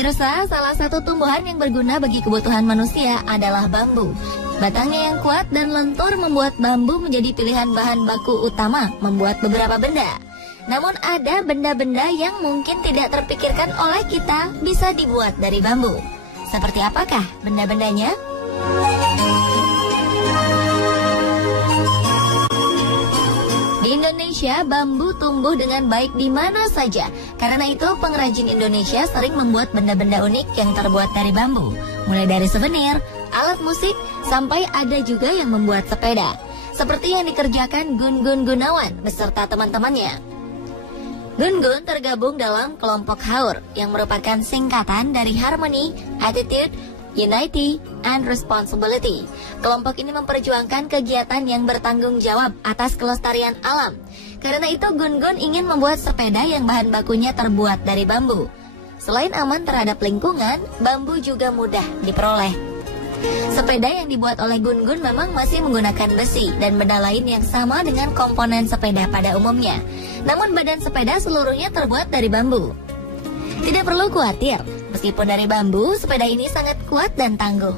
Pemirsa, salah satu tumbuhan yang berguna bagi kebutuhan manusia adalah bambu. Batangnya yang kuat dan lentur membuat bambu menjadi pilihan bahan baku utama membuat beberapa benda. Namun ada benda-benda yang mungkin tidak terpikirkan oleh kita bisa dibuat dari bambu. Seperti apakah benda-bendanya? Di Indonesia, bambu tumbuh dengan baik di mana saja. Karena itu, pengrajin Indonesia sering membuat benda-benda unik yang terbuat dari bambu. Mulai dari souvenir, alat musik, sampai ada juga yang membuat sepeda. Seperti yang dikerjakan Gun Gun Gunawan beserta teman-temannya. Gun Gun tergabung dalam kelompok HAUR yang merupakan singkatan dari Harmony, Attitude, Unity, and Responsibility. Kelompok ini memperjuangkan kegiatan yang bertanggung jawab atas kelestarian alam. Karena itu Gun Gun ingin membuat sepeda yang bahan bakunya terbuat dari bambu. Selain aman terhadap lingkungan, bambu juga mudah diperoleh. Sepeda yang dibuat oleh Gun Gun memang masih menggunakan besi dan benda lain yang sama dengan komponen sepeda pada umumnya. Namun badan sepeda seluruhnya terbuat dari bambu. Tidak perlu khawatir, meskipun dari bambu, sepeda ini sangat kuat dan tangguh.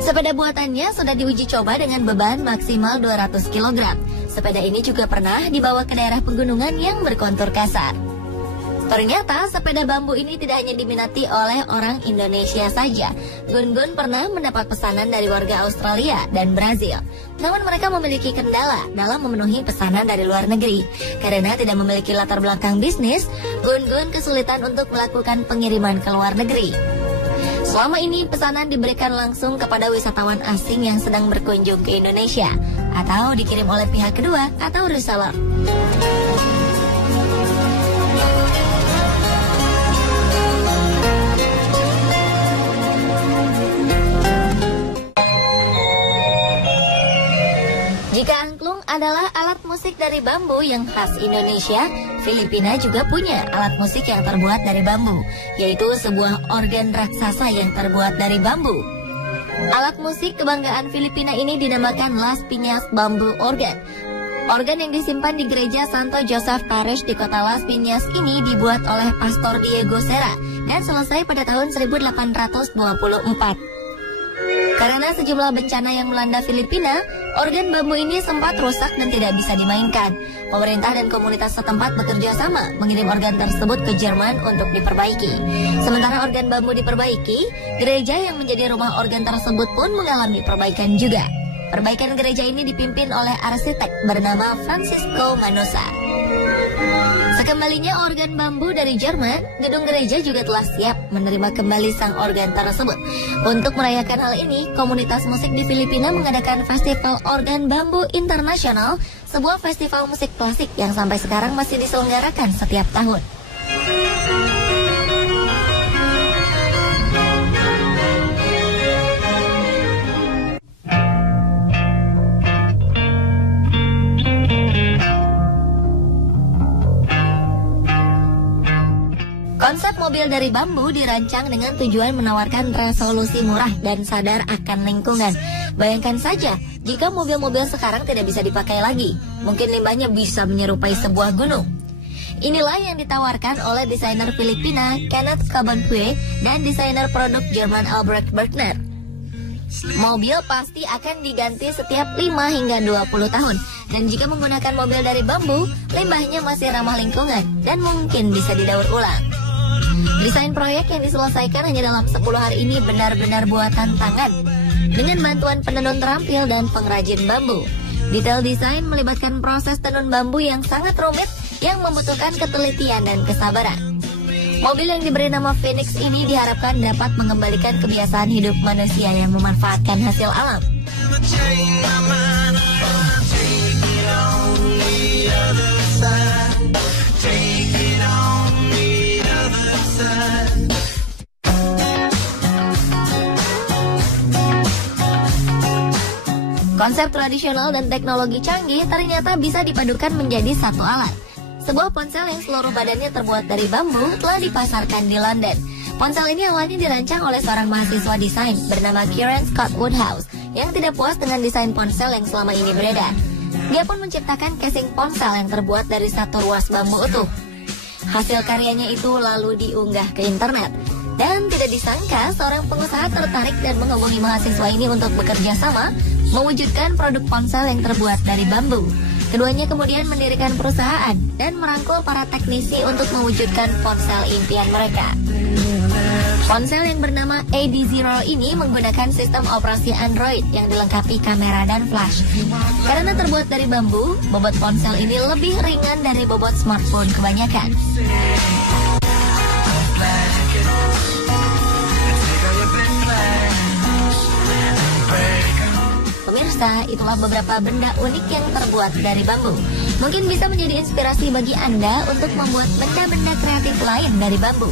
Sepeda buatannya sudah diuji coba dengan beban maksimal 200 kg. Sepeda ini juga pernah dibawa ke daerah pegunungan yang berkontur kasar. Ternyata sepeda bambu ini tidak hanya diminati oleh orang Indonesia saja. Gun Gun pernah mendapat pesanan dari warga Australia dan Brazil. Namun mereka memiliki kendala dalam memenuhi pesanan dari luar negeri. Karena tidak memiliki latar belakang bisnis, Gun Gun kesulitan untuk melakukan pengiriman ke luar negeri. Selama ini pesanan diberikan langsung kepada wisatawan asing yang sedang berkunjung ke Indonesia, atau dikirim oleh pihak kedua atau reseller. Jika angklung adalah alat musik dari bambu yang khas Indonesia, Filipina juga punya alat musik yang terbuat dari bambu, yaitu sebuah organ raksasa yang terbuat dari bambu. Alat musik kebanggaan Filipina ini dinamakan Las Piñas Bamboo Organ. Organ yang disimpan di gereja Santo Joseph Parish di kota Las Piñas ini dibuat oleh Pastor Diego Serra dan selesai pada tahun 1824. Karena sejumlah bencana yang melanda Filipina, organ bambu ini sempat rusak dan tidak bisa dimainkan. Pemerintah dan komunitas setempat bekerja sama mengirim organ tersebut ke Jerman untuk diperbaiki. Sementara organ bambu diperbaiki, gereja yang menjadi rumah organ tersebut pun mengalami perbaikan juga. Perbaikan gereja ini dipimpin oleh arsitek bernama Francisco Manosa. Sekembalinya organ bambu dari Jerman, gedung gereja juga telah siap menerima kembali sang organ tersebut. Untuk merayakan hal ini, komunitas musik di Filipina mengadakan Festival Organ Bambu Internasional, sebuah festival musik klasik yang sampai sekarang masih diselenggarakan setiap tahun. Konsep mobil dari bambu dirancang dengan tujuan menawarkan resolusi murah dan sadar akan lingkungan. Bayangkan saja, jika mobil-mobil sekarang tidak bisa dipakai lagi, mungkin limbahnya bisa menyerupai sebuah gunung. Inilah yang ditawarkan oleh desainer Filipina Kenneth Cabanpue dan desainer produk Jerman Albrecht Bergner. Mobil pasti akan diganti setiap 5 hingga 20 tahun. Dan jika menggunakan mobil dari bambu, limbahnya masih ramah lingkungan dan mungkin bisa didaur ulang. Desain proyek yang diselesaikan hanya dalam 10 hari ini benar-benar buatan tangan dengan bantuan penenun terampil dan pengrajin bambu. Detail desain melibatkan proses tenun bambu yang sangat rumit yang membutuhkan ketelitian dan kesabaran. Mobil yang diberi nama Phoenix ini diharapkan dapat mengembalikan kebiasaan hidup manusia yang memanfaatkan hasil alam. Konsep tradisional dan teknologi canggih ternyata bisa dipadukan menjadi satu alat. Sebuah ponsel yang seluruh badannya terbuat dari bambu telah dipasarkan di London. Ponsel ini awalnya dirancang oleh seorang mahasiswa desain bernama Kieran Scott Woodhouse yang tidak puas dengan desain ponsel yang selama ini beredar. Dia pun menciptakan casing ponsel yang terbuat dari satu ruas bambu utuh. Hasil karyanya itu lalu diunggah ke internet. Dan tidak disangka seorang pengusaha tertarik dan menghubungi mahasiswa ini untuk bekerja sama mewujudkan produk ponsel yang terbuat dari bambu. Keduanya kemudian mendirikan perusahaan dan merangkul para teknisi untuk mewujudkan ponsel impian mereka. Ponsel yang bernama AD0 ini menggunakan sistem operasi Android yang dilengkapi kamera dan flash. Karena terbuat dari bambu, bobot ponsel ini lebih ringan dari bobot smartphone kebanyakan. Pemirsa, itulah beberapa benda unik yang terbuat dari bambu. Mungkin bisa menjadi inspirasi bagi Anda untuk membuat benda-benda kreatif lain dari bambu.